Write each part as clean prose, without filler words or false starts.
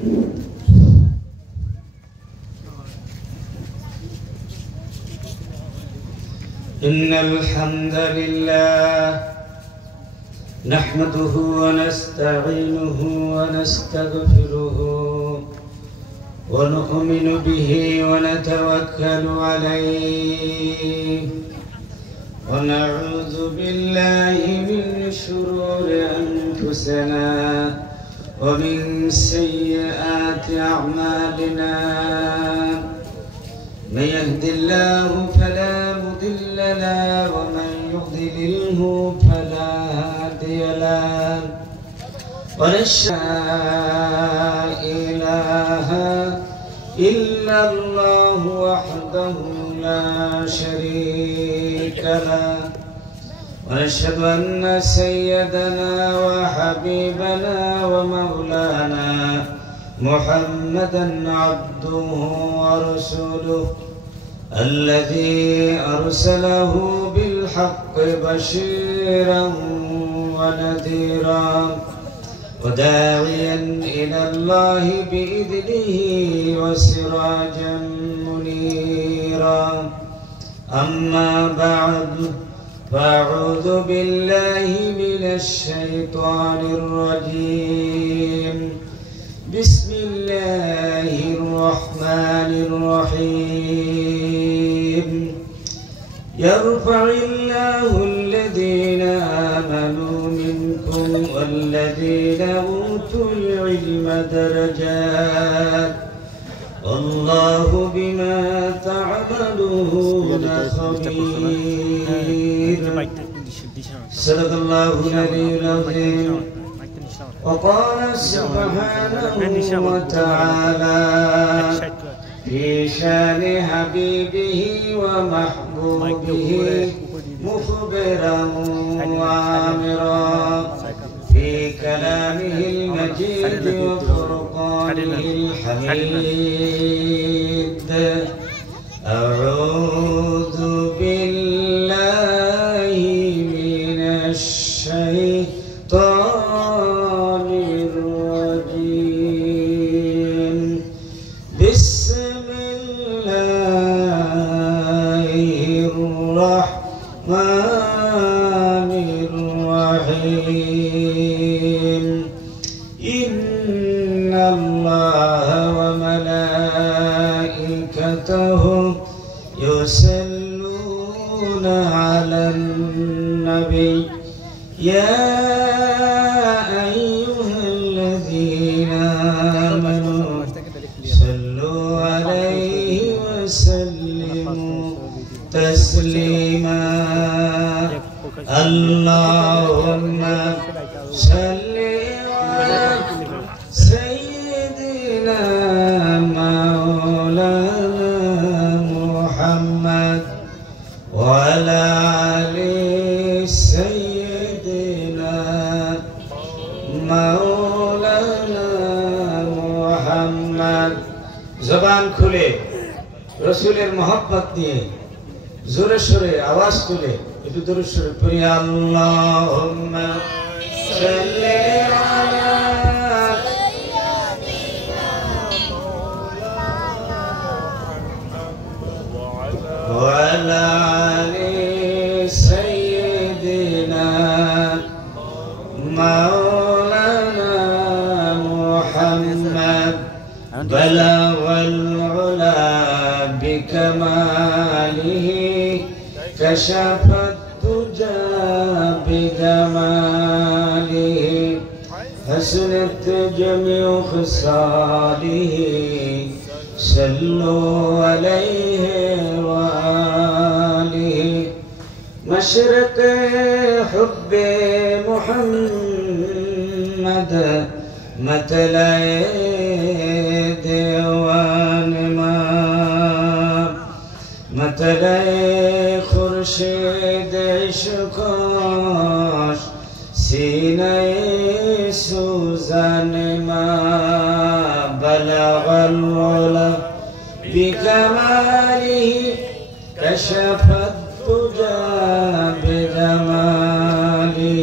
إن الحمد لله نحمده ونستعينه ونستغفره ونؤمن به ونتوكل عليه ونعوذ بالله من شرور أنفسنا ومن سيئات أعمالنا من يهد الله فلا مضل له ومن يضلله فلا هادي له ونشهد أن لا إله إلا الله وحده لا شريك له ونشهد أن سيدنا وحبيبنا ومولانا محمدا عبده ورسوله الذي أرسله بالحق بشيرا ونذيرا وداعيا إلى الله بإذنه وسراجا منيرا أما بعد فأعوذ بالله من الشيطان الرجيم بسم الله الرحمن الرحيم يرفع الله الذين آمنوا منكم والذين أوتوا العلم درجات والله بما تعملون خبير صدق الله العلي العظيم وقال سبحانه وتعالى في شان حبيبه ومحبوبه مخبرا وآمرا في كلامه المجيد وفرقانه الحميد أعوذ بالله من الشيطان الرجيم بسم الله الرحمن الرحيم إن الله وملائكته يصلون على النبي يا أيها الذين آمنوا صلوا عليه وسلموا تسليما اللهم صل على سيدنا مولانا محمد وعلى آل سيدنا مولانا محمد জবান খুলে রসুলের মহব্বত নিয়ে জোরে সোরে আওয়াজ তুলে একটু জোরে সোরে পড়ি আল্লাহুম্মা সাল্লি আলা وعلى آل سيدنا مولانا محمد بلغ العلا بكماله كشف الدجى بجماله حسنت جميع خصاله صلوا عليه وآله مشرق حب محمد مطلع دیوان ما مطلع خورشید عشقش سینه سوزن ما بلغ العلا بكماله كشف الدجى بجماله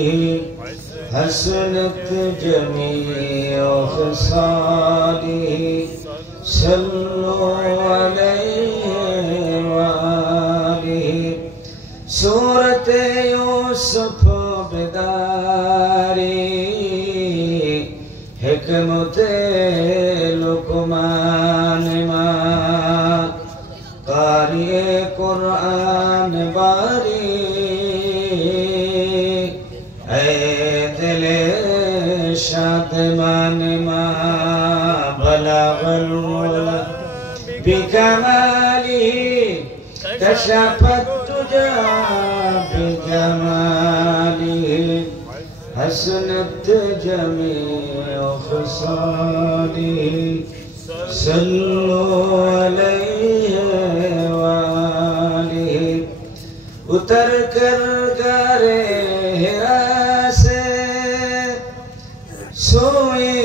حسنت جميع وخصاله صلوا عليه وآله سورة يوسف بداري حکمت لقمان ما قاری قرآن باری اے دل شادمان ما بلغ العلا بکماله کشف الدجى بجماله حسنت جميع خصاله صلوا عليه وآله उतर कर गारे हिरा से सोए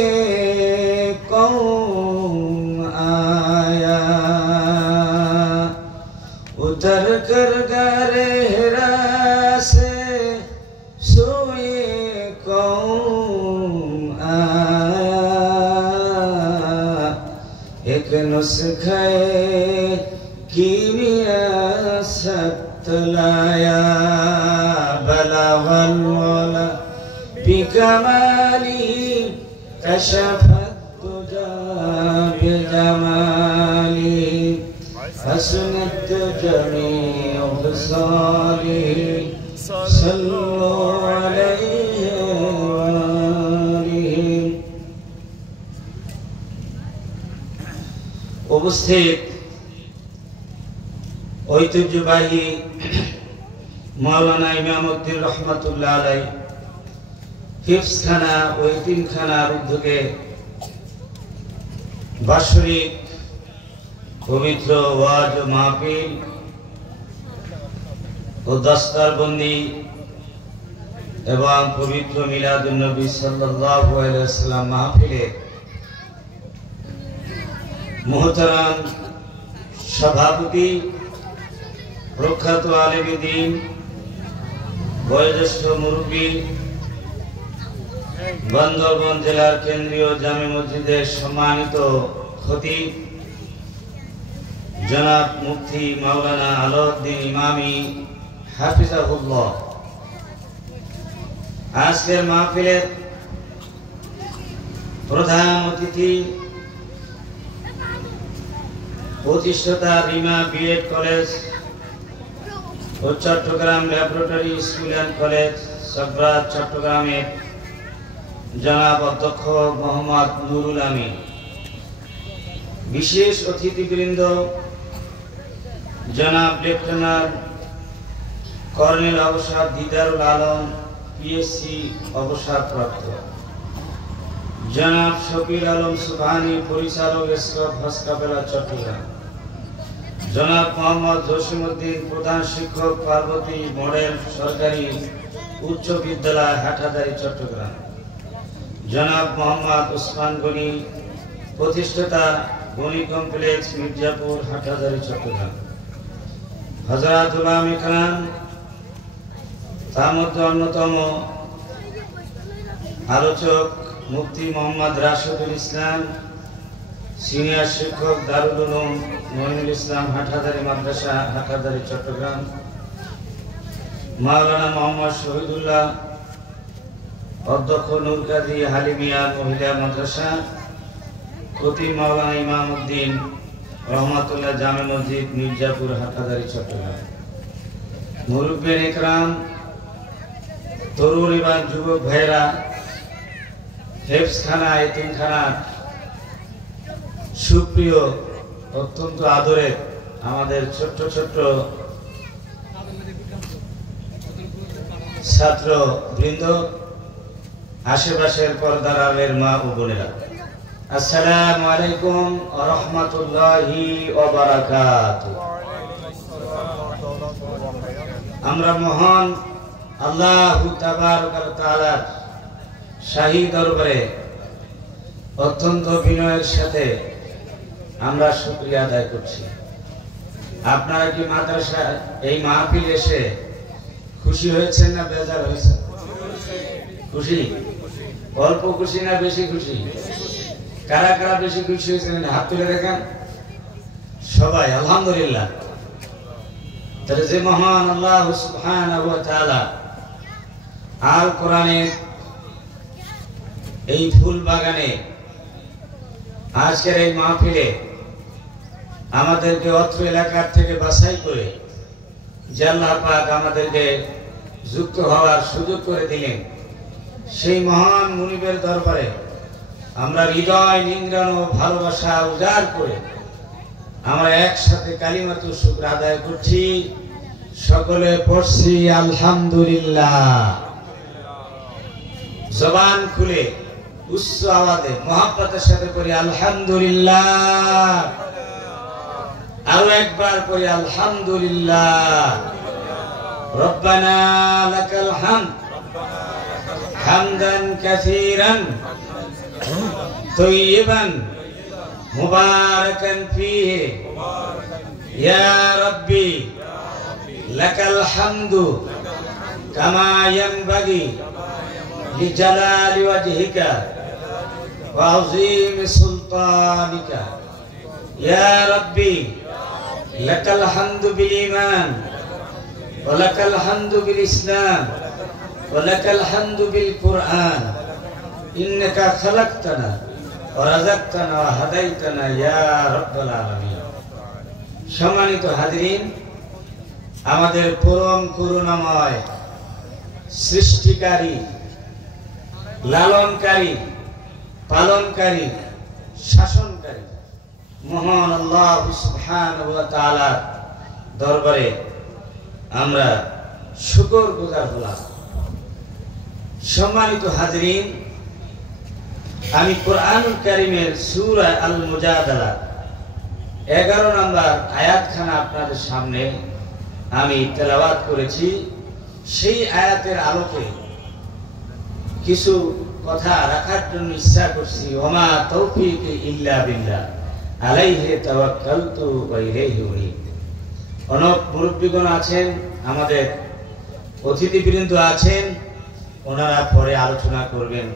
कौन आया उतर कर गारे हिरा से सोए कौन आया एक नुस्खे कीमिया सतलाया बलगल वाला बिकमाली कशफत तुजा बिजमाली हसनत जमीअ खसाली सल्लु अलैहि वालिहि उपस्थित ঐতিহ্যবাহী মাওলানা ইমামউদ্দিন রহমাতুল্লাহ আলাইহি হিফজখানা ও এতিমখানার উদ্যোগে বাৎসরিক পবিত্র ওয়াজ ও মাহফিল ও দস্তরবন্দি এবং পবিত্র মিলাদুন নবী সাল্লাল্লাহু আলাইহি ওয়াসাল্লাম মাহফিলে মুহতারাম সভাপতি প্রখ্যাত আলেমে দ্বীন বয়োজ্যেষ্ঠ মুরব্বী বান্দরবান জেলার কেন্দ্রীয় জামে মসজিদের সম্মানিত খতিব জনাব মুফতি মাওলানা আলাউদ্দিন ইমামি হাফিজাহুল্লাহ আজকের মাহফিলের প্রধান অতিথি প্রতিষ্ঠাতা রিমা বিএড কলেজ ও Chattogram laboratory school and college সবরাত চট্টগ্রামের জনাব অধ্যক্ষ মোহাম্মদ নুরুল আমিন, বিশেষ অতিথিবৃন্দ জনাব লেফটেন্যান্ট কর্নেল অবসর দিদারুল আলম পিএসসি অবসরপ্রাপ্ত, জনাব শফির আলম সুবহানী পরিচালক এসরফ হাসকাবেলা চট্টগ্রাম, জনাব মোহাম্মদ জসিমউদ্দিন প্রধান শিক্ষক পার্বতী মডেল সরকারি উচ্চ বিদ্যালয় হাটহাজারী চট্টগ্রাম, জনাব মোহাম্মদ ওসমান গনি প্রতিষ্ঠাতা গনি কমপ্লেক্স মির্জাপুর হাটহাজারী চট্টগ্রাম, হযরত উলামা ইকরাম তার মধ্যে অন্যতম আলোচক মুফতি মোহাম্মদ রাশেদুল ইসলাম সিনিয়র শিক্ষক দারুল উলুম মঈনুল ইসলাম হাটহাজারী মাদ্রাসা হাটহাজারী চট্টগ্রাম, মাওলানা মোহাম্মদ শহীদুল্লাহ অধ্যক্ষ নূর কাজী হালিমিয়া মহিলা মাদ্রাসা, খতিব মাওলানা ইমামউদ্দিন রহমাতুল্লাহ জামে মসজিদ মির্জাপুর হাটহাজারী চট্টগ্রাম, মুরব্বিয়ান ইকরাম তরুণ এবং যুবক ভাইরা, হেফজখানা এতিমখানা সুপ্রিয় অত্যন্ত আদরের আমাদের ছোট্ট ছোট্ট ছাত্র বৃন্দ, আশেপাশের পর্দার আলের মা ও বোনেরা, আসসালামু আলাইকুম ওয়া রাহমাতুল্লাহি ওয়া বারাকাতুহু। আমরা মহান আল্লাহ তাবারক ওয়া তাআলার শাহী দরবারে অত্যন্ত বিনয়ের সাথে আমরা শুকরিয়া আদায় করছি। আপনারা কি মাদ্রাসা এই মাহফিল এসে খুশি হয়েছেন না বেজার হয়েছেন? খুশি? অল্প খুশি না বেশি খুশি? কারা কারা বেশি খুশি হয়েছেন হাত তুলে দেখেন সবাই আলহামদুলিল্লাহ। তাহলে যে মহান আল্লাহ সুবহানাহু ওয়া তাআলা আল কোরআনের এই ফুল বাগানে আজকের এই মাহফিলে আমাদেরকে অত্র এলাকার থেকে বাছাই করে যে আল্লাহ পাক আমাদেরকে যুক্ত হওয়ার সুযোগ করে দিলেন, সেই মহান মুনিবের দরবারে আমরা হৃদয় নিংড়ানো ভালোবাসা উজাড় করে আমরা একসাথে কালিমাতুশ শুকর আদায় করছি। সকলে পড়ছি আলহামদুলিল্লাহ। জবান খুলে উচ্চ আওয়াজে মহব্বতের সাথে পড়ি আলহামদুলিল্লাহ। আরো একবার পড়ি আলহামদুলিল্লাহ। রব্বানা লাকাল হামদ হামদান কাসীরান তয়্যিবান মুবারাকান ফীহি ইয়া রাব্বি লাকাল হামদু কামা ইয়ানবাগি লিজালালি ওয়াজহিকা ওয়া আযীমি সুলতানিকা ইয়া রাব্বি লাকাল হামদু বিল ঈমান ওয়া লাকাল হামদু বিল ইসলাম ওয়া লাকাল হামদু বিল কুরআন ইন্নাকা খালাকতানা ওয়া রাযাকতানা ওয়া হাদাইতানা ইয়া রাব্বাল আলামিন। সম্মানিত হাজিরিন, আমাদের পরম করুণাময় সৃষ্টিকারী, লালনকারী, পালনকারী, শাসনকারী মহান আল্লাহ সুবহানাহু ওয়া তাআলার দরবারে আমরা শুকরগুজার হলাম। সম্মানিত হাজিরিন, আমি কোরআনুল কারীমের সূরা আল মুজাদালা 11 নম্বর আয়াতখানা আপনাদের সামনে আমি তেলাওয়াত করেছি। সেই আয়াতের আলোকে কিছু কথা রাখার জন্য ইচ্ছা করছি। ওমা তৌফিকি ইল্লা বিল্লাহ আলাইহি তাওয়াক্কালতু ওয়া ইলাইহি উনীব। অনেক মুরব্বীগণ আছেন, আমাদের অতিথিবৃন্দ আছেন, ওনারা পরে আলোচনা করবেন।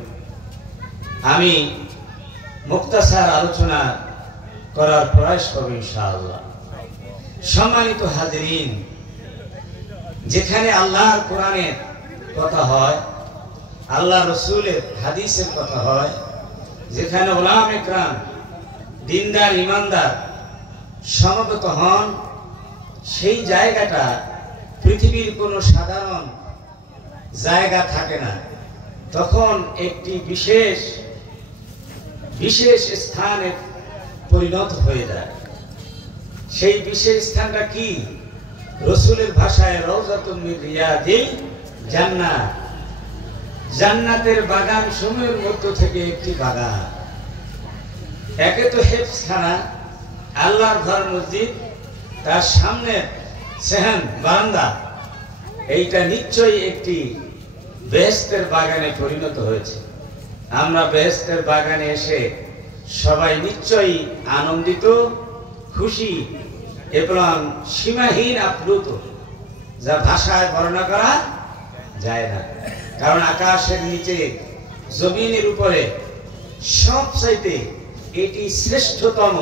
আমি মুক্তাসার আলোচনা করার প্রয়াস করব ইনশাআল্লাহ। সম্মানিত হাজিরিন, যেখানে আল্লাহর কোরআনের কথা হয়, আল্লাহ রসুলের হাদিসের কথা হয়, যেখানে উলামা ইকরাম দিনদার ইমানদার সমবেত হন, সেই জায়গাটা পৃথিবীর কোনো সাধারণ জায়গা থাকে না। তখন একটি বিশেষ বিশেষ স্থানে পরিণত হয়ে যায়। সেই বিশেষ স্থানটা কি? রসুলের ভাষায় রওজাতুম মিন রিয়াদিল জান্নাত, জান্নাতের বাগান সমূহের মধ্য থেকে একটি বাগান। একে তো হেফখানা, আল্লাহর ঘর মসজিদ, তার সামনে সেহান বারান্দা, এইটা নিশ্চয়ই একটি বেহেশতের বাগানে পরিণত হয়েছে। আমরা বেহেশতের বাগানে এসে সবাই নিশ্চয়ই আনন্দিত, খুশি এবং সীমাহীন আপ্লুত, যা ভাষায় বর্ণনা করা যায় না। কারণ আকাশের নিচে জমিনের উপরে সবচাইতে এটি শ্রেষ্ঠতম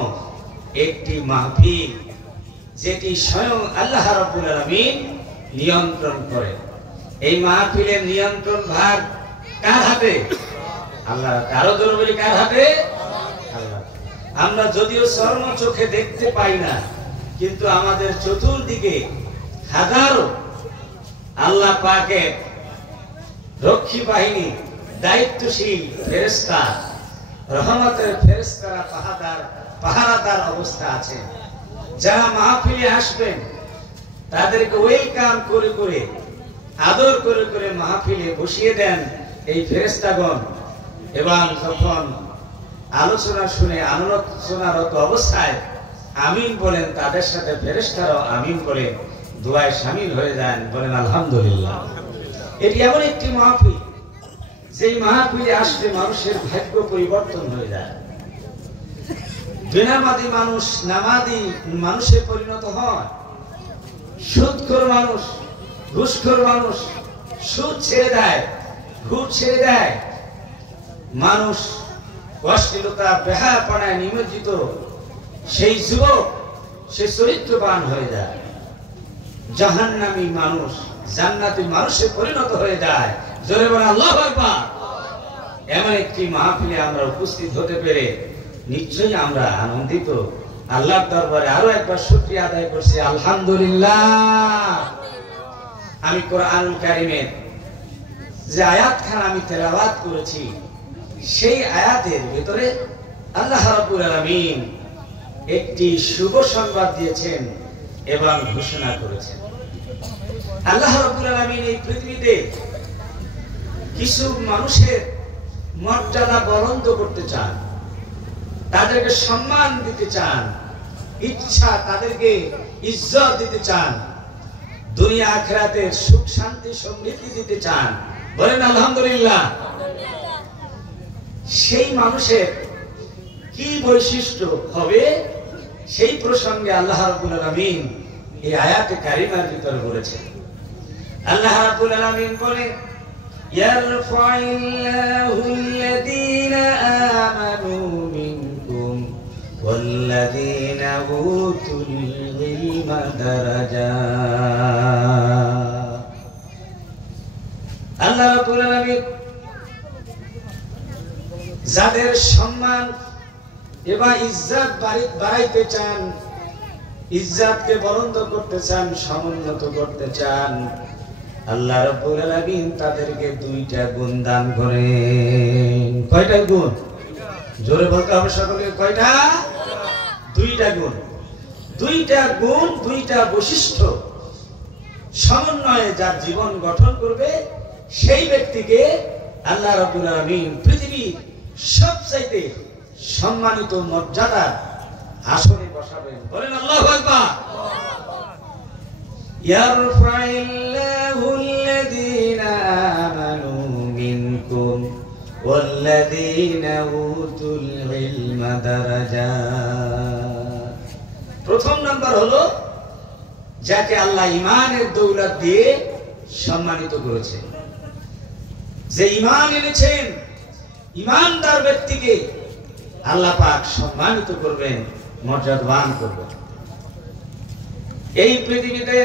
একটি মাহফিল, যেটি স্বয়ং আল্লাহ রাব্বুল আলামিন নিয়ন্ত্রণ করে। এই মাহফিলের নিয়ন্ত্রণ ভার কার হাতে? আল্লাহ। আরো জোরে বলি, কার হাতে? আল্লাহ। আমরা যদিও চর্ম চোখে দেখতে পাই না, কিন্তু আমাদের চতুর্দিকে হাজারো আল্লাহ পাকের রক্ষী বাহিনী, দায়িত্বশীল ফেরেশতা, রহমতের ফেরেশতারা পাহারাদার অবস্থা আছে। যারা মাহফিলে আসবেন তাদেরকে ওয়েলকাম করে করে, আদর করে করে মাহফিলে বসিয়ে দেন এই ফেরেশতাগণ। এবং যখন আলোচনা শুনে আলোচনারত অবস্থায় আমিন বলেন, তাদের সাথে ফেরেশতারাও আমিন বলে দোয়ায় শামিল হয়ে যান, বলেন আলহামদুলিল্লাহ। এটি এমন একটি মাহফিল, যেই মাহফিলে আসলে মানুষের ভাগ্য পরিবর্তন হয়ে যায়। বেনামাজি মানুষ নামাজি মানুষে পরিণত হয়, সুদখোর মানুষ, ঘুষখোর মানুষ সুদ ছেড়ে দেয়, ঘুষ ছেড়ে দেয়। মানুষ অশ্লীলতা বেহায়াপনায় নিমজ্জিত সেই যুবক সে চরিত্রবান হয়ে যায়, জাহান্নামী মানুষ জান্নাতি মানুষে পরিণত হয়ে যায়। জোরে বলে আল্লাহু আকবার। এমন একটি মাহফিলে আমরা উপস্থিত হতে পেরে নিশ্চয়ই আমরা আনন্দিত। আল্লাহর দরবারে আরো একবার শুকরিয়া আদায় করছি, আলহামদুলিল্লাহ। আমি কোরআনুল কারীমের যে আয়াতখানা আমি তেলাওয়াত করেছি, সেই আয়াতের ভিতরে আল্লাহ রাব্বুল আলামিন একটি শুভ সংবাদ দিয়েছেন এবং ঘোষণা করেছেন। আল্লাহ রাব্বুল আলামিন এই পৃথিবীতে কিছু মানুষের মর্যাদা বলন্দ করতে চান, তাদেরকে সম্মান দিতে চান, ইচ্ছা তাদেরকে ইজ্জত দিতে চান, দুনিয়া আখিরাতের সুখ শান্তি সমৃদ্ধি দিতে চান। বলেন আলহামদুলিল্লাহ। সেই মানুষের কি বৈশিষ্ট্য হবে সেই প্রসঙ্গে আল্লাহ রাব্বুল আলামিন এই আয়াতে কারিমার ভিতরে বলেছেন। আল্লাহ রাব্বুল আলামিন বলেন, ইয়ারফাইল্লাহুল্লাযীনা আমানু মিনকুম ওয়াল্লাযীনা উতুল ইলমা দারাজাত। আল্লাহ রাব্বুল আলামিন যাদের সম্মান এবং ইজ্জত বাড়াইতে চান, ইজ্জতকে বলন্দ করতে চান, সমুন্নত করতে চান, আল্লাহ রাব্বুল আলামিন তাদেরকে দুইটা গুণ দান করেন। কয়টা গুণ? জোরে বলতে হবে সকলে। কয়টা? দুইটা গুণ। দুইটা গুণ, দুইটা বৈশিষ্ট্য সমন্বয়ে যার জীবন গঠন করবে, সেই ব্যক্তিকে আল্লাহ রাব্বুল আলামিন পৃথিবীর সবচাইতে সম্মানিত মর্যাদার আসনে বসাবেন। বলেন আল্লাহু আকবার। ইয়ারফাইল্লাহুল্লাযীনা আমানু মিনকুম ওয়াল্লাযীনা উতুল ইলমা দারাজাত। প্রথম নাম্বার হলো যাকে আল্লাহ ঈমানের দৌলত দিয়ে সম্মানিত করেছেন। যে ঈমান এনেছেন, ঈমানদার ব্যক্তিকে আল্লাহ পাক সম্মানিত করবেন, মর্যাদাবান করবেন। এই পৃথিবীতে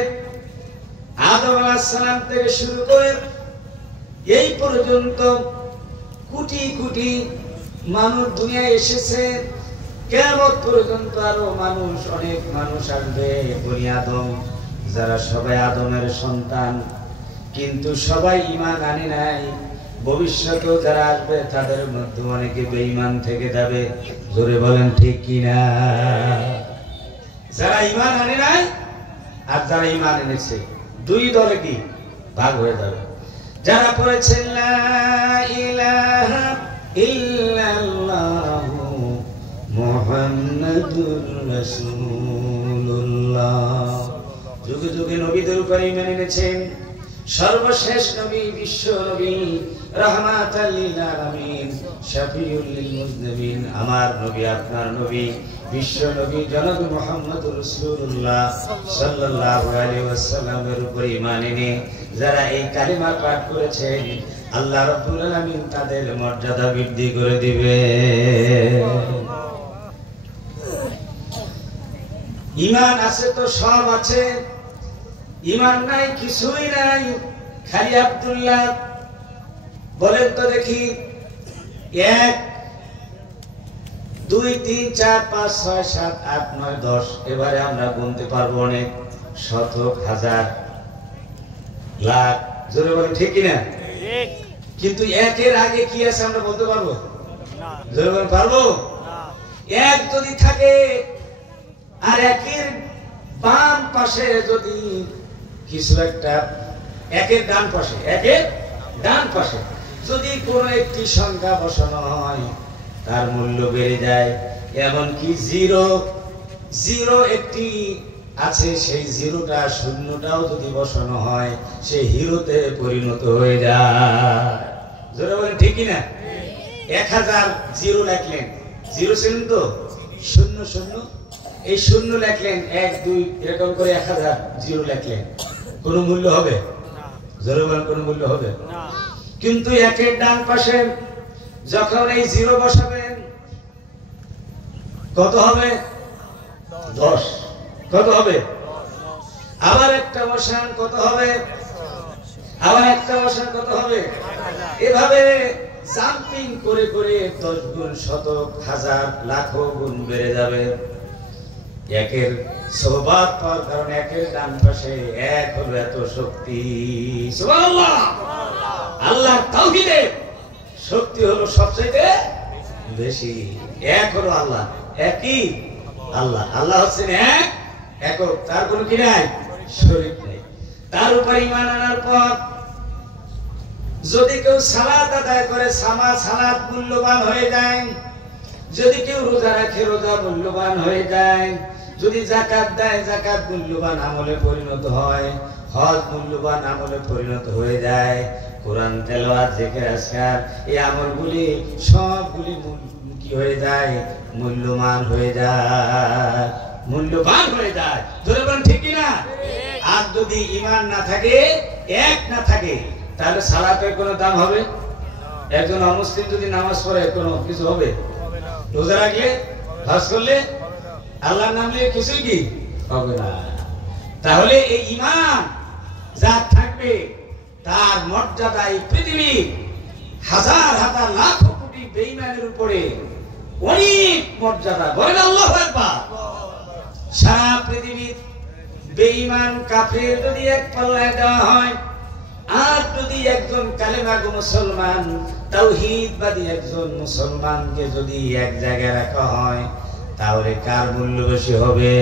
আদম আলাইহিস সালাম থেকে শুরু করে এই পর্যন্ত কোটি কোটি মানুষ দুনিয়ায় এসেছে। কিয়ামত পর্যন্ত আরো মানুষ, অনেক মানুষ আসবে, বনি আদম, যারা সবাই আদমের সন্তান, কিন্তু সবাই ঈমান আনে নাই। ভবিষ্যতেও যারা আসবে তাদের মধ্যে অনেকে বেঈমান থেকে যাবে। জোরে বলেন ঠিক কিনা? যারা ঈমান আনে নাই আর যারা ঈমান এনেছে, দুই দলে কি ভাগ হয়ে যাবে। যারা পড়েছেন লা ইলাহা ইল্লাল্লাহু মুহাম্মাদুর রাসূলুল্লাহ, যুগে যুগে নবীদের উপর ঈমান এনেছেন। সর্বশেষ নবী, বিশ্ব নবী, রাহমাতাল লিল আলামিন, শাফিউল লিল মুজনিবিন, আমার নবী, আপনার নবী, বিশ্ব নবী জনাব মুহাম্মদুর রাসূলুল্লাহ সাল্লাল্লাহু আলাইহি ওয়াসাল্লামের উপর ঈমান এনে যারা এই কালিমা পাঠ করেছেন, আল্লাহ রাব্বুল আলামিন তাদের মর্যাদা বৃদ্ধি করে দিবে। ঈমান আছে তো সব আছে, ঈমান নাই কিছুই নাই। খালি আব্দুল্লাহ বলেন তো দেখি, 1 2 3 4 5 6 7 8 9 10, এবারে আমরা গুনতে পারবো অনেক, শতক, হাজার, লাখ। জোরে বলেন ঠিক কিনা? কিন্তু 1 এর আগে কি আছে আমরা বলতে পারবো? জোরে বলেন পারবো? 1 যদি থাকে আর 1 এর বাম পাশে যদি কিছু একটা, 1 এর ডান পাশে, 1 এর ডান পাশে যদি কোন একটি সংখ্যা বসানো হয়, তার মূল্য বেড়ে যায়। এমনকি জিরো একটি আছে, সেই জিরোটা, শূন্যটাও যদি বসানো হয়, সে হিরোতে পরিণত হয়ে যায়। জোরে বলেন ঠিক কিনা? 1000 জিরো লিখলেন, জিরো ছিলেন তো, শূন্য শূন্য, এই শূন্য লিখলেন, 1 2 এরকম করে 1000 জিরো লিখলেন, কোন মূল্য হবে? জোরে বলেন কোন মূল্য হবে না। কিন্তু 1 এর ডান পাশে যখন এই জিরো বসাবেন, কত হবে? 10। কত হবে? আবার একটা বসান কত হবে? আবার একটা বসান কত হবে? এভাবে জাম্পিং করে করে 10 গুণ, শতক, হাজার, লাখ গুণ বেড়ে যাবে। একের সোহবত পাওয়ার কারণে একের ডান পাশে এক হলো এত শক্তি। সুবহানাল্লাহ। আল্লাহর তাওহীদে শক্তি হলো সবচেয়ে বেশি। এক হলো আল্লাহ, একই আল্লাহ। আল্লাহ হচ্ছেন এক, একক, তার কোনো কি নাই, শরীক নেই। তার উপর ঈমান আনার পর যদি কেউ সালাত আদায় করে, সালাত মূল্যবান হয়ে যায়। যদি কেউ রোজা রাখে, রোজা মূল্যবান হয়ে যায়। যদি যাকাত দেয়, যাকাত মূল্যবান আমলে পরিণত হয়। হজ মূল্যবান আমলে পরিণত হয়ে যায়। কোরআন তেলাওয়াত, জিকির, আজকার, এই আমলগুলি সবগুলি কি হয়ে যায়? মূল্যবান হয়ে যায়, মূল্যবান হয়ে যায়। ধরে বলেন ঠিক কি না? আর যদি ঈমান না থাকে, এক না থাকে, তাহলে সালাতের কোনো দাম হবে? একজন অমুসলিম যদি নামাজ পড়ে কোনো কিছু হবে? রোজা রাখলে, হজ করলে, আল্লাহর নাম নিয়ে কিছুই কি হবে না। তাহলে এই ঈমান যার থাকবে তার মর্যাদা এই পৃথিবীর হাজার হাজার লাখ কোটি বেঈমানের উপরে অনেক মর্যাদা। বলেন আল্লাহু আকবার। সারা পৃথিবীর বেঈমান কাফের যদি এক পাল্লায় দেওয়া হয়, আর যদি একজন কালেমাগো মুসলমান তাওহীদবাদী একজন মুসলমানকে যদি এক জায়গায় রাখা হয়, তাহলে কার মূল্য বেশি হবে?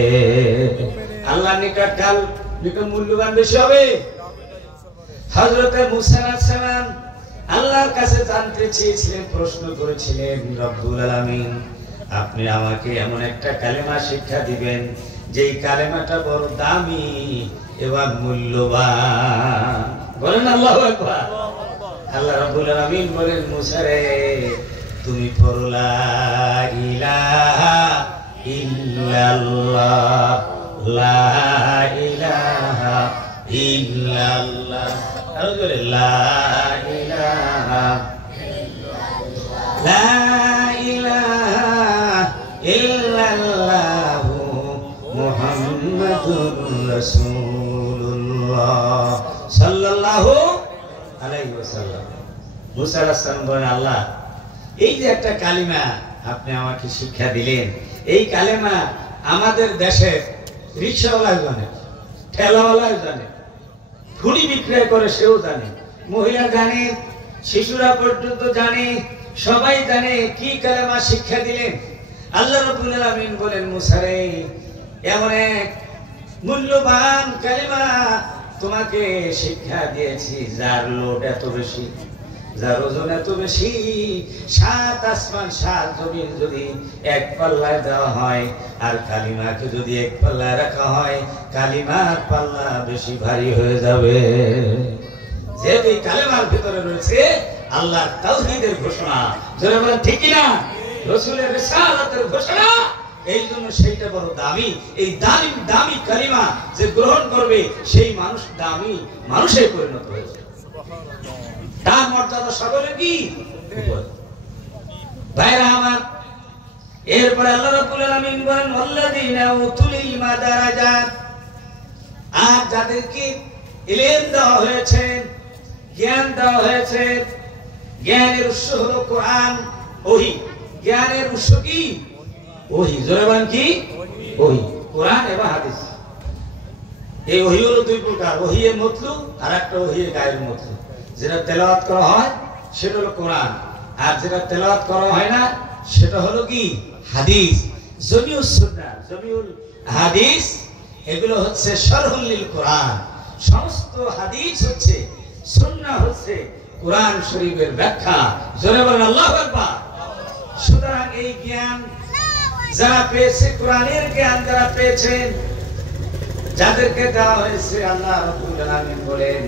আল্লাহর নিকট কার মূল্যবান বেশি হবে? হযরত মুসা আলাইহিস সালাম আল্লাহর কাছে জানতে চেয়েছিলেন, প্রশ্ন করেছিলেন, রব্বুল আলামিন আপনি আমাকে এমন একটা কালেমা শিক্ষা দিবেন যেই কালেমাটা বড় দামি এবং মূল্যবান। বলেন আল্লাহু আকবার। আল্লাহ রাব্বুল আলামিন বলেন, মুসা রে তুমি পড়ো লা ইলাহা ইল্লাল্লাহ, লা ইলাহা ইল্লাল্লাহ। আর বলে লা ইলাহা ইল্লাল্লাহ, লা ইলাহা ইল্লাল্লাহ মুহাম্মাদুর রাসূলুল্লাহ সাল্লাল্লাহু আলাইহি ওয়াসাল্লাম। মুসা আলাইহিস সালাম বলেন, আল্লাহ এই যে একটা কালিমা আপনি আমাকে শিক্ষা দিলেন, এই কালেমা আমাদের দেশের রিকশাওয়ালা জানে, ঠেলাওয়ালা জানে, ফুলি বিক্রয় করে সেও জানে, মহিলা জানে, শিশুরা পর্যন্ত জানে, সবাই জানে। কি কালেমা শিক্ষা দিলেন? আল্লাহ রাব্বুল আলামিন বলেন, মুসা রে এমন এক মূল্যবান কালেমা তোমাকে শিক্ষা দিয়েছি যার লোড এত বেশি, যার ওজন এত বেশি, 7 আসমান 7 জমিন যদি এক পাল্লায় দেওয়া হয় আর কালিমাকে যদি এক পাল্লায় রাখা হয়, কালিমার পাল্লা বেশি ভারী হয়ে যাবে। যেহেতু এই কালিমার ভিতরে রয়েছে আল্লাহর তাওহীদের ঘোষণা, যারা বলেন ঠিক কি না, রাসূলের রিসালাতের ঘোষণা, এই জন্য সেইটা বড় দামি। এই দামি দামি কালিমা যে গ্রহণ করবে সেই মানুষ দামি মানুষে পরিণত হয়েছে। তার মর্যাদা সকলের কি ভাইরা আমার। এরপরে আল্লাহ রাব্বুল আলামিন বলেন, আল্লাযীনা উতুল ইলমা দারাজাত, আর যাদেরকে ইলম দেওয়া হয়েছে, জ্ঞান দেওয়া হয়েছে, জ্ঞানের উৎস হলো কোরআন, ওহী। জ্ঞানের উৎস কি? ওহী। জোরে বলেন কি? ওহী, কোরআন এবং হাদিস। এই ওহী হলো দুই প্রকার, ওহীয়ে মতলু আর একটা ওহীয়ে গায়ের মতলু। যেটা তেলাওয়াত করা হয় সেটা হলো কোরআন, আর যেটা তেলাওয়াত করা হয় না সেটা হলো কি? হাদিস। জমিউস সুন্নাহ, জমিউল হাদিস, এগুলো হচ্ছে শারহুল লিল কোরআন। সমস্ত হাদিস হচ্ছে, সুন্নাহ হচ্ছে কোরআন শরীফের ব্যাখ্যা। জোরে বলেন আল্লাহু আকবার। সুতরাং এই জ্ঞান যারা পেয়েছে, কোরআনের জ্ঞান যারা পেয়েছেন, যাদেরকে দেওয়া হয়েছে, আল্লাহ রাব্বুল আলামিন বলেন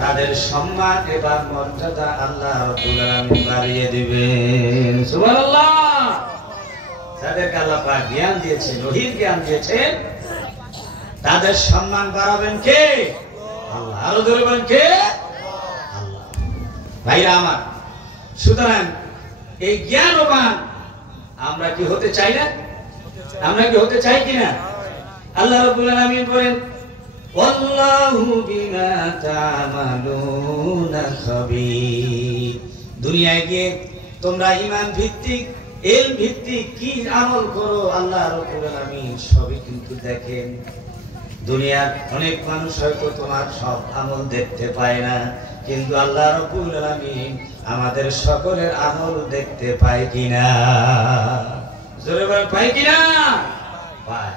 তাদের সম্মান এবং মর্যাদা আল্লাহ রাব্বুল আলামিন বাড়িয়ে দিবেন। সুবহানাল্লাহ। যাদেরকে আল্লাহ পাক জ্ঞান দিয়েছেন, ওহীর জ্ঞান দিয়েছেন, তাদের সম্মান বাড়াবেন কে? আল্লাহ। আরো জোরে বলেন কে? আল্লাহ। ভাইরা আমার, সুতরাং এই জ্ঞানবান আমরা কি হতে চাই না? আমরা কি হতে চাই কিনা? আল্লাহ রাব্বুল আলামিন বলেন ওয়াল্লাহু বিমা তা'মালুনা খাবীর। দুনিয়ায় গিয়ে তোমরা ঈমান ভিত্তিক ইলম ভিত্তিক কি আমল করো আল্লাহ রাব্বুল আলামিন সবই কিন্তু দেখেন। দুনিয়ার অনেক মানুষ হয়তো তোমার সব আমল দেখতে পায় না, কিন্তু আল্লাহ রাব্বুল আলামিন আমাদের সকলের আমল দেখতে পায় কিনা? জোরে বলেন পায় কিনা? পায়।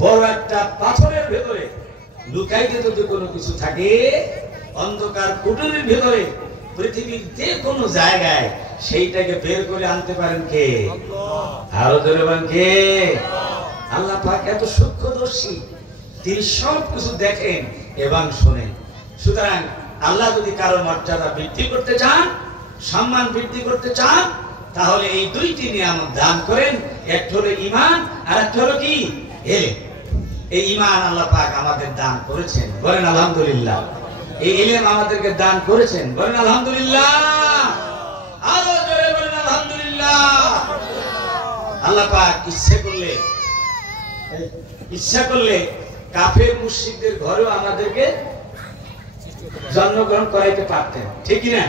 বড় একটা পাথরের ভেতরে লুকাইতে যদি কোনো কিছু থাকে, অন্ধকার কুটুরির ভেতরে পৃথিবীর যে কোনো জায়গায় সেইটাকে বের করে আনতে পারেন কে? আরো জোরে বলেন কে? আল্লাহ পাক এত সূক্ষ্মদর্শী, তিনি সব কিছু দেখেন এবং শোনেন। সুতরাং আল্লাহ যদি কারো মর্যাদা বৃদ্ধি করতে চান, সম্মান বৃদ্ধি করতে চান, তাহলে এই দুইটি নিয়ামত দান করেন। একটা হলো ঈমান, আর একটা হলো কি? ইলম। এই ঈমান আল্লাহ পাক আমাদের দান করেছেন, বলেন আলহামদুলিল্লাহ। এই ইলম আমাদেরকে দান করেছেন, বলেন আলহামদুলিল্লাহ। আরো জোরে বলেন আলহামদুলিল্লাহ। আল্লাহ পাক ইচ্ছা করলে কাফের মুশরিকদের ঘরেও আমাদেরকে জন্মগ্রহণ করাইতে পারতেন, ঠিক না?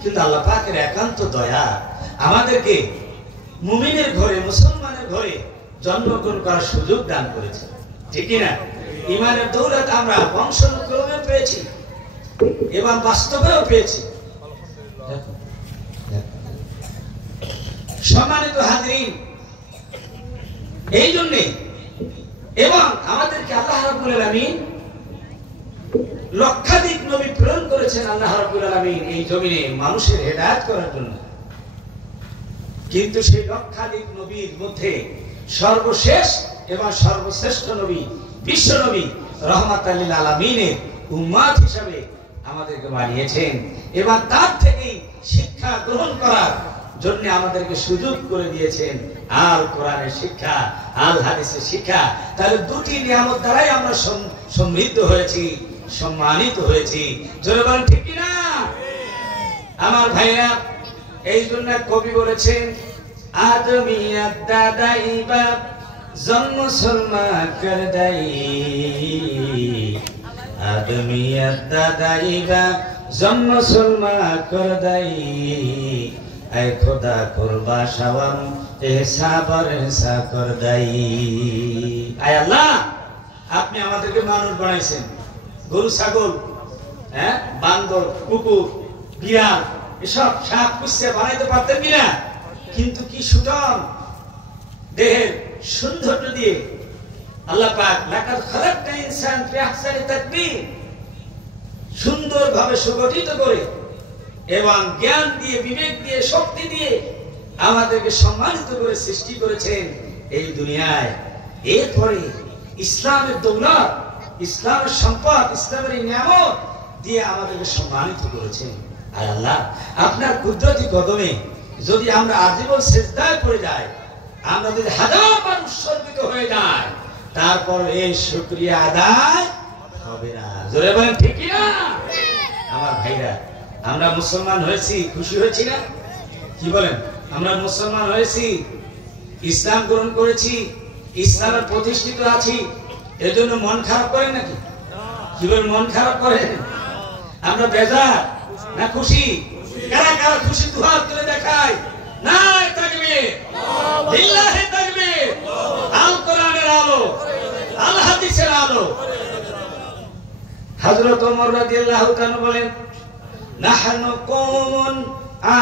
কিন্তু আল্লাহ পাকের একান্ত দয়া আমাদেরকে মুমিনের ঘরে, মুসলমানের ঘরে জন্মগ্রহণ করার সুযোগ দান করেছে, ঠিক না? ঈমানের দৌলত আমরা বংশানুক্রমে পেয়েছি এবং বাস্তবেও পেয়েছি। সম্মানিত হাজরিন, এই জন্যে এবং আমাদেরকে আল্লাহ রাব্বুল আলামিন লক্ষাধিক নবী প্রেরণ করেছেন আল্লাহ রাব্বুল আলামিন এই জমিনে মানুষের হেদায়েত করার জন্য। কিন্তু সেই লক্ষাধিক নবীর মধ্যে সর্বশেষ এবং সর্বশ্রেষ্ঠ নবী, বিশ্ব নবী রাহমাতাল লিল আলামিনের উম্মত হিসাবে আমাদেরকে বানিয়েছেন এবং তার থেকেই শিক্ষা গ্রহণ করার জন্য আমাদেরকে সুযোগ করে দিয়েছেন আল কোরআনের শিক্ষা, আল হাদিসের শিক্ষা। তাহলে দুটি নিয়ামত দ্বারাই আমরা সমৃদ্ধ হয়েছি, সম্মানিত হয়েছি। জোরে বলেন ঠিক কি না? আমার ভাইরা, এই জন্য কবি বলেছেন আদমিয়াত দাদাই বাপ জন্ম সলমা কর দাই, আদমিয়াত দাদাই বাপ জন্ম সলমা কর দাই, ऐ खुदा कुर्बा शवम ऐसा बरसा कर दाई। आय अल्लाह, আপনি আমাদেরকে মানুষ বানাইছেন, গরু ছাগল, বান্দর, কুকুর, বিড়াল, এসব সাপ কুচ্ছা বানাইতে পারতেন কিনা? কিন্তু কি সুঠাম দেহের সৌন্দর্য দিয়ে আল্লাহ পাক লাকাদ খালাকনা ইনসান ফি আহসানি তাকবীর, সুন্দরভাবে সুগঠিত করে এবং জ্ঞান দিয়ে, বিবেক দিয়ে, শক্তি দিয়ে আমাদেরকে সম্মানিত করে সৃষ্টি করেছেন এই দুনিয়ায়। এরপরে ইসলামের দৌলত, ইসলামের সম্পদ, ইসলামের নিয়ামত দিয়ে আমাদেরকে সম্মানিত করেছেন। আর আল্লাহ আপনার কুদরতি কদমে যদি আমরা আজীবন সিজদায় পড়ে যাই, আমরা যদি হাজার বার উৎসর্গিত হয়ে যাই, তারপর এই শুকরিয়া আদায় হবে না। জোরে বলেন ঠিক কি না? আমার ভাইরা, আমরা মুসলমান হয়েছি, খুশি হয়েছি না? কি বলেন? আমরা মুসলমান হয়েছি, ইসলাম গ্রহণ করেছি, ইসলামের প্রতিষ্ঠিত আছি, এজন্য মন খারাপ করেন নাকি? কি বলেন? মন খারাপ করেন? আমরা বেজার না খুশি? কারা কারা খুশি দুহাত তুলে দেখায়। নাই তাকবীর, লিল্লাহি তাকবীর। আল কোরআনের আলো, আল হাদিসের আলো। হযরত ওমর রাদিয়াল্লাহু তাআলা বলেন নাহনু কওমুন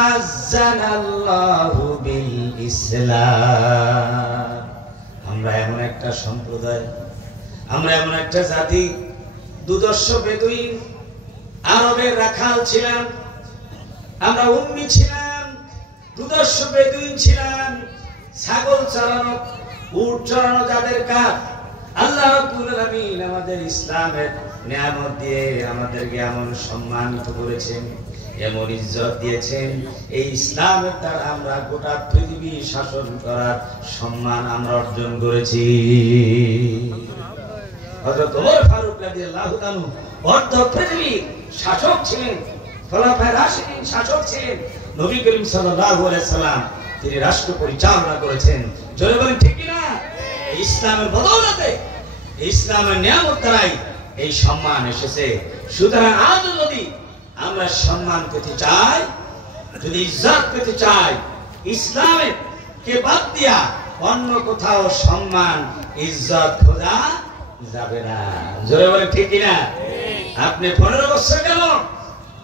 আযানাল্লাহু বিল ইসলাম। আমরা এমন একটা সম্প্রদায়, আমরা এমন একটা জাতি, দুদর্শ বেদুইন, আরবের রাখাল ছিলাম, আমরা উম্মি ছিলাম, দুদর্শ বেদুইন ছিলাম, ছাগল চালানো, উট চালানো যাদের কাজ। আল্লাহ রাব্বুল আলামিন আমাদের ইসলামের নিয়ামত দিয়ে আমাদেরকে এমন সম্মানিত করেছেন, এমন ইজ্জত দিয়েছেন, এই ইসলামের দ্বারা আমরা গোটা পৃথিবী শাসন করার সম্মান আমরা অর্জন করেছি। হযরত ওমর ফারুক রাদিয়াল্লাহু তাআলা অর্ধ পৃথিবীর শাসক ছিলেন, খোলাফায়ে রাশিদিন শাসক ছিলেন। নবী করিম সাল্লাল্লাহু আলাইহি সাল্লাম তিনি রাষ্ট্র পরিচালনা করেছেন। জোরে বলেন ইসলামের বদৌলতে, ইসলামের নিয়ামত দ্বারাই এই সম্মান এসেছে। সুতরাং আজও যদি আমরা সম্মান পেতে চাই, যদি ইজ্জত পেতে চাই, ইসলামের কে বাদ দিয়া অন্য কোথাও সম্মান ইজ্জত খোঁজা যাবে না। জোরে বলে ঠিক কিনা? আপনি 15 বছর কেন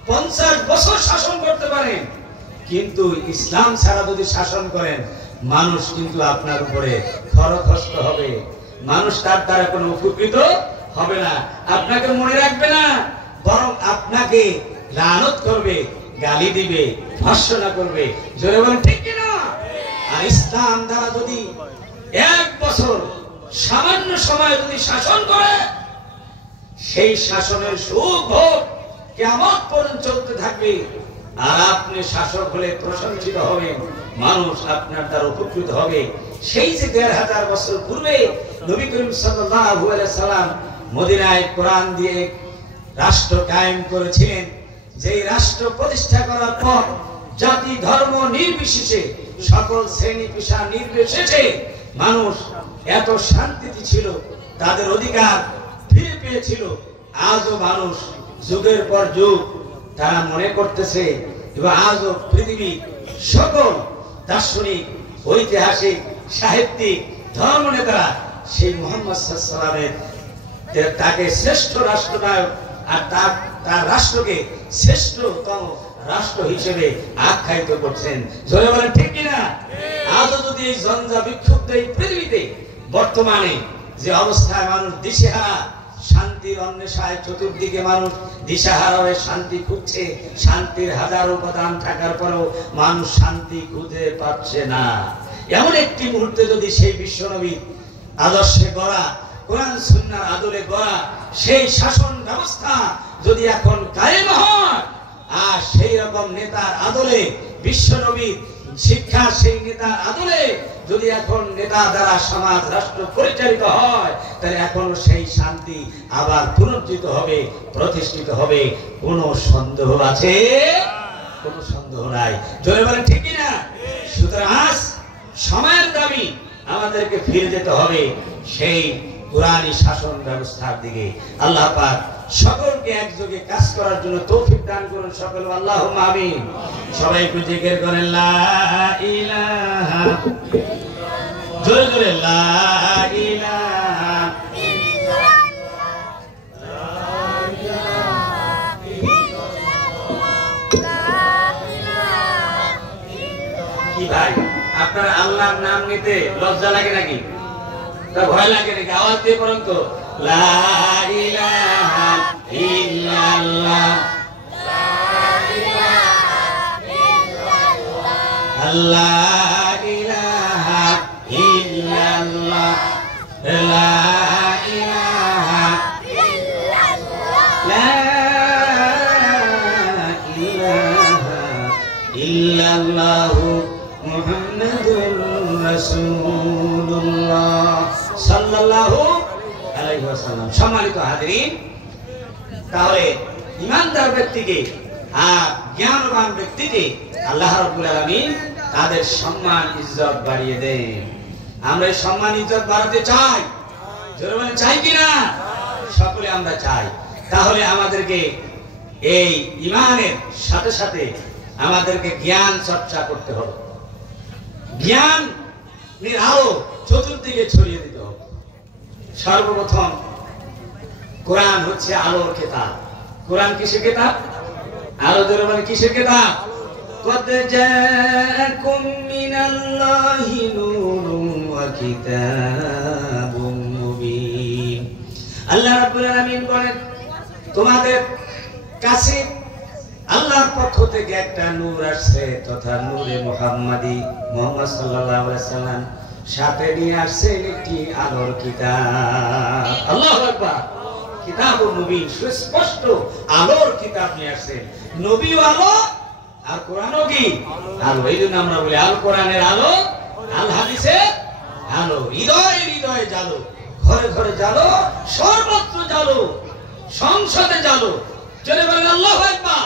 50 বছর শাসন করতে পারেন, কিন্তু ইসলাম ছাড়া যদি শাসন করেন, মানুষ কিন্তু আপনার উপরে খরখস্ত হবে, মানুষ তার দ্বারা কোনো উপকৃত হবে না, আপনাকে মনে রাখবে না, বরং আপনাকে লানত করবে, গালি দিবে, ভর্ৎসনা করবে। জোরে বলেন ঠিক কিনা? আর ইসলাম দ্বারা যদি 1 বছর সামান্য সময় যদি শাসন করে, সেই শাসনের সুখ ভোগ কিয়ামত পর্যন্ত চলতে থাকবে। আর আপনি শাসক হলে প্রশংসিত হবেন, মানুষ আপনার দ্বারা উপকৃত হবে। সেই যে 1500 বছর পূর্বে নবী করিম সাল্লাল্লাহু আলাইহি সাল্লাম মদিনায় কোরআন দিয়ে রাষ্ট্র কায়েম করেছিলেন, যে রাষ্ট্র প্রতিষ্ঠা করার পর জাতি ধর্ম নির্বিশেষে, সকল শ্রেণী পেশা নির্বিশেষে মানুষ এত শান্তিতে ছিল, তাদের অধিকার ফিরে পেয়েছিল। আজও মানুষ যুগের পর যুগ তারা মনে করতেছে, এবং আজও পৃথিবী সকল দার্শনিক, ঐতিহাসিক, সাহিত্যিক, ধর্ম নেতারা সেই মুহাম্মদ সাল্লাল্লাহু আলাইহি ওয়াসাল্লামের তাকে শ্রেষ্ঠ রাষ্ট্রনায়ক আর তার রাষ্ট্রকে শ্রেষ্ঠতম রাষ্ট্র হিসেবে আখ্যায়িত করছেন। জোরে বলেন ঠিক কিনা? আজও যদি এই জঞ্জা বিক্ষুব্ধ এই পৃথিবীতে বর্তমানে যে অবস্থায় মানুষ দিশেহারা, শান্তির অন্বেষায় চতুর্দিকে মানুষ দিশাহারা হয়ে শান্তি খুঁজছে, শান্তির হাজারো উপাদান থাকার পরেও মানুষ শান্তি খুঁজে পাচ্ছে না, এমন একটি মুহূর্তে যদি সেই বিশ্বনবী আদর্শে গড়া, কোরআন সুন্নাহর আদলে গড়া সেই শাসন ব্যবস্থা যদি এখন কায়েম হয়, আর সেই রকম নেতার আদলে, বিশ্বনবীর শিক্ষা সেই নেতার আদলে যদি এখন নেতা দ্বারা সমাজ রাষ্ট্র পরিচালিত হয়, তাহলে এখনো সেই শান্তি আবার পুনর্জিত হবে, প্রতিষ্ঠিত হবে। কোনো সন্দেহ আছে? কোনো সন্দেহ নাই। জোরে বলেন ঠিক কিনা? সুতরাং আজ সময়ের দাবি, আমাদেরকে ফিরে যেতে হবে সেই কোরআনী শাসন ব্যবস্থার দিকে। আল্লাহ পাক সকলকে একযোগে কাজ করার জন্য তৌফিক দান করুন। সকল আল্লাহুম্মা আমিন। সবাই একটু জিকির করেন লা ইলাহা, জোরে জোরে লা ইলাহা কি ভাই, আপনার আল্লাহর নাম নিতে লজ্জা লাগে নাকি? তা ভয় লাগে নাকি? আওয়াজ দিয়ে পড়ুন তো, লা ইলাহা ইল্লাল্লাহ, লা ইলাহা ইল্লাল্লাহ, লা ইলাহা ইল্লাল্লাহ, লা ইলাহা ইল্লাল্লাহ, লা ইলাহা ইল্লাল্লাহ মুহাম্মাদুর রাসূলুল্লাহ সাল্লাল্লাহু আলাইহি ওয়াসাল্লাম। সম্মানিত হাজিরিন, তাহলে ইমানদার ব্যক্তিকে আর জ্ঞানবান ব্যক্তিকে আল্লাহ রাব্বুল আলামিন তাদের সম্মান ইজ্জত বাড়িয়ে দেন। আমরা এই সম্মান ইজ্জত বাড়াতে চাই, জোরে বলেন চাই কিনা? সকলে আমরা চাই। তাহলে আমাদেরকে এই ইমানের সাথে সাথে আমাদেরকে জ্ঞান চর্চা করতে হবে, জ্ঞান আলো চতুর্দিকে ছড়িয়ে দিতে হবে। সর্বপ্রথম কোরআন হচ্ছে আলোর কিতাব। কোরআন কিসের কিতাব? আলো। ধরে বলে কিসের কিতাব? কদ জাআকুম মিনাল্লাহি নূরুন ওয়া কিতাবুম মুবিন। আল্লাহ রাব্বুল আলামিন বলেন, তোমাদের কাছে আল্লাহর পক্ষ থেকে একটা নূর আসছে, তথা নূরে মুহাম্মাদি, মুহাম্মদ সাল্লাল্লাহু আলাইহি সাল্লাম সাথে নিয়ে আসছেন একটি আলোর কিতাব। আল্লাহু আকবার। কিতাবুল মুবিন, সুস্পষ্ট আলোর কিতাব নিয়ে আসছেন। নবীও আলো আর কোরআনও কি আলো। এই জন্য আমরা বলি আল কোরআনের আলো, আল হাদিসের আলো। হৃদয়ে হৃদয়ে জালো, ঘরে ঘরে জালো, সর্বত্র জালো, সংসদে জালো। চলে বলেন আল্লাহু আকবার।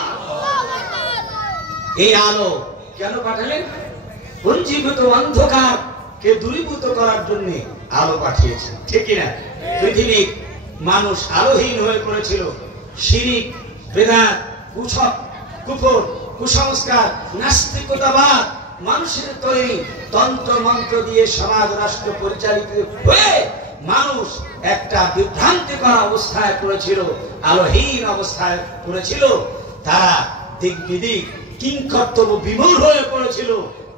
এই আলো কেন পাঠালেন? পুঞ্জীভূত অন্ধকার কে দূরীভূত করার জন্য আলো পাঠিয়েছেন, ঠিক কিনা? পৃথিবীর মানুষ আলোহীন হয়ে পড়েছিল। শিরিক, বেদাত, কুফর, কুসংস্কার, নাস্তিকতাবাদ, মানুষের তৈরি তন্ত্র মন্ত্র দিয়ে সমাজ রাষ্ট্র পরিচালিত হয়ে মানুষ একটা বিভ্রান্তিকর অবস্থায় পড়েছিল, আলোহীন অবস্থায় পড়েছিল। তারা দিক বিদিক কিংকর্তব্য বিমূঢ় হয়ে পড়েছিল।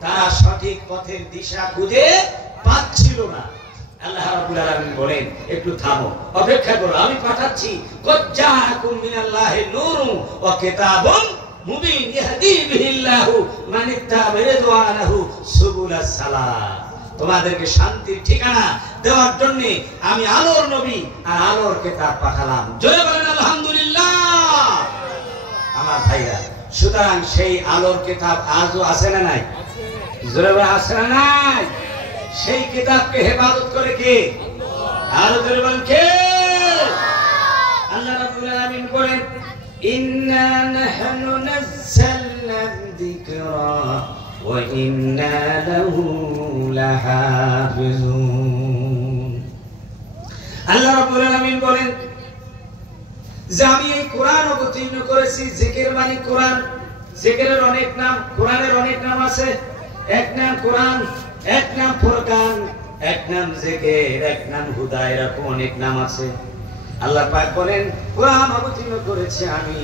তারা সঠিক পথের দিশা খুঁজে পাচ্ছিল না। আল্লাহ রাব্বুল আলামিন বলেন, একটু থামো, অপেক্ষা করো, আমি পাঠাচ্ছি। কদ জাআকুম মিনাল্লাহি নূরুন ওয়া কিতাবুন মুবিন ইয়াহদি বিহিল্লাহু মান ইত্তাবা রিদওয়ানাহু সুবুলাস সালাম। তোমাদেরকে শান্তির ঠিকানা দেওয়ার জন্য আমি আলোর নবী আর আলোর কিতাব পাঠালাম। জয় বলেন আলহামদুলিল্লাহ। আমার ভাইরা, সুতরাং সেই আলোর কিতাব আজও আছে না নাই? জোরে বলে আছে না নাই? সেই কিতাবকে হেফাজত করে কে? আরো জোরে বলেন কে? আল্লাহ রাব্বুল আলামিন বলেন, ইন্না নাহনু নাযালনা যিকরা ওয়া ইন্না লাহু লাহাফিজুন। আল্লাহ রাব্বুল আলামিন বলেন যে আমি এই কোরআন অবতীর্ণ করেছি। জিকির মানে কোরআন। জিকিরের অনেক নাম, কোরআনের অনেক নাম আছে। এক নাম কোরআন, এক নাম ফুরকান, এক নাম জিকির, এক নাম হুদা, এরকম অনেক নাম আছে। আল্লাহ পাক বলেন, কোরআন অবতীর্ণ করেছি আমি,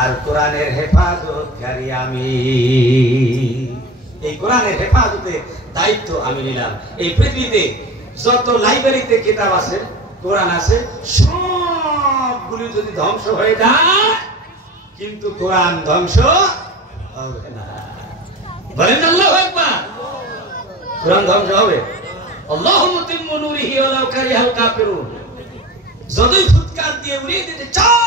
আর কোরআনের হেফাজতকারী আমি। এই কোরআনের হেফাজতের দায়িত্ব আমি নিলাম। এই পৃথিবীতে যত লাইব্রেরিতে কিতাব আছে, কোরআন আছে, সবগুলি যদি ধ্বংস হয়ে যায়, কিন্তু কোরআন ধ্বংস হবে না। বলেন আল্লাহু আকবার। কোরআন ধ্বংস হবে? আল্লাহু মুতিম্মু নূরিহি ওয়ালাউ কারিহাল কাফিরুন। যতই ফুৎকার দিয়ে উড়িয়ে দিতে চাও,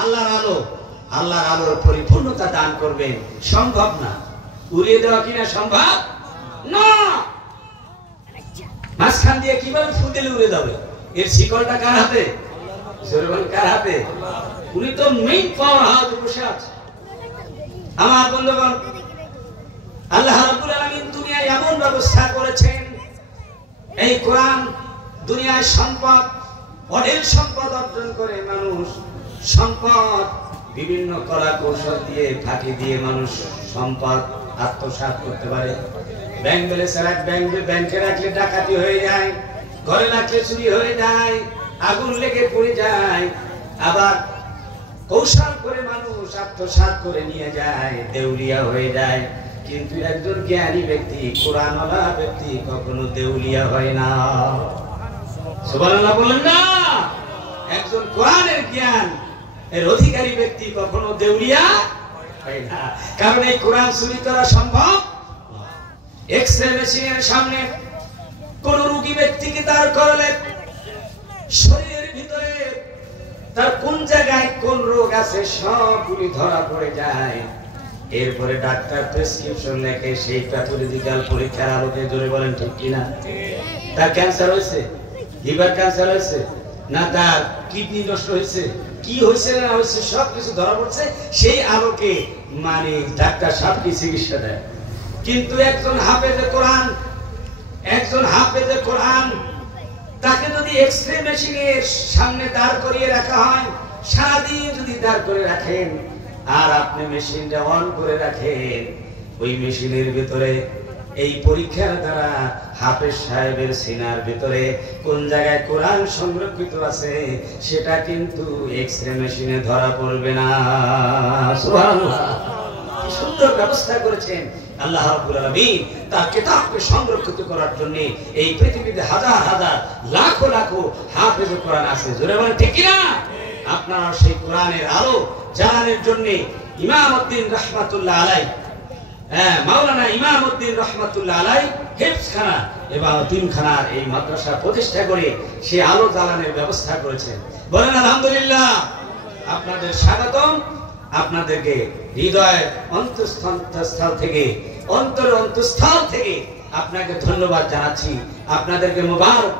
আল্লাহর আলোর পরিপূর্ণতা দান করবেন, সম্ভব না। উড়িয়ে দেওয়া কিনা সম্ভব না। মাঝখান দিয়ে কিভাবে ফুদেলে উড়ে যাবে? এর শিকলটা কার হাতে? জোরবান কার হাতে? উনি তো মেইন পাওয়ার হাউসে বসে আছে। আমার বন্ধুগণ, আল্লাহ রাব্বুল আলামিন দুনিয়ায় এমন ব্যবস্থা করেছেন, এই কোরআন দুনিয়ায় সম্পদ, অঢেল সম্পদ অর্জন করে মানুষ। সম্পদ বিভিন্ন কলা কৌশল দিয়ে, ফাঁকি দিয়ে মানুষ সম্পদ আত্মসাৎ করতে পারে। ব্যাংক ব্যাংকে রাখলে ডাকাতি হয়ে যায়, ঘরে রাখলে চুরি হয়ে যায়, আগুন লেগে পড়ে যায়। আবার কৌশল করে মানুষ আত্মসাৎ করে নিয়ে যায়, দেউলিয়া হয়ে যায়। কিন্তু একজন জ্ঞানী ব্যক্তি, কোরআনওয়ালা ব্যক্তি কখনো দেউলিয়া হয় না। সুবহানাল্লাহ বলেন না? একজন কোরআনের জ্ঞান এর অধিকারী ব্যক্তি কখনো দেউলিয়া হয় না। কারণ এই কোরআন চুরি করা সম্ভব। এক্স-রে মেশিনের সামনে কোন রোগী ব্যক্তিকে দাঁড় করালে শরীরের ভিতরে তার কোন জায়গায় কোন রোগ আছে সবগুলি ধরা পড়ে যায়। এরপরে ডাক্তার প্রেসক্রিপশন লেখে, সেই প্যাথোলজিক্যাল পরীক্ষার আলোকে, জোরে বলেন ঠিক কিনা? তার ক্যান্সার হয়েছে, লিভার ক্যান্সার হয়েছে, না তার কিডনি নষ্ট হয়েছে, কি হয়েছে না হয়েছে সবকিছু ধরা পড়ছে। সেই আলোকে মানে ডাক্তার সাহেব কি চিকিৎসা দেয়। কিন্তু একজন হাফেজে কোরআন তাকে যদি এক্স-রে মেশিনের সামনে দাঁড় করিয়ে রাখা হয়, সারাদিন যদি দাঁড় করে রাখেন আর আপনি মেশিনটা অন করে রাখেন, ওই মেশিনের ভিতরে এই পরীক্ষার দ্বারা হাফেজ সাহেবের সিনার ভিতরে কোন জায়গায় কোরআন সংরক্ষিত আছে সেটা কিন্তু এক্স-রে মেশিনে ধরা পড়বে না। সুবহানাল্লাহ। কি সুন্দর ব্যবস্থা করেছেন আল্লাহ রাব্বুল আলামিন তার কিতাবকে সংরক্ষিত করার জন্য। এই পৃথিবীতে হাজার হাজার লাখো লাখো হাফেজ কোরআন আছে। জোরে বলেন ঠিক কিনা? আপনারা সেই কোরআনের আলো জ্বালানোর জন্য ইমামউদ্দিন রাহমাতুল্লাহ আলাইহি, মাওলানা ইমামউদ্দিন রাহমাতুল্লাহ আলাইহি হিফজখানা এবং তিনখানার এই মাদ্রাসা প্রতিষ্ঠা করে সে আলো জ্বালানোর ব্যবস্থা করেছেন। বলেন আলহামদুলিল্লাহ। আপনাদের স্বাগতম। আপনাদেরকে হৃদয়ের অন্তঃস্থল থেকে, অন্তরের অন্তঃস্থল থেকে আপনাকে ধন্যবাদ জানাচ্ছি। আপনাদেরকে মোবারক।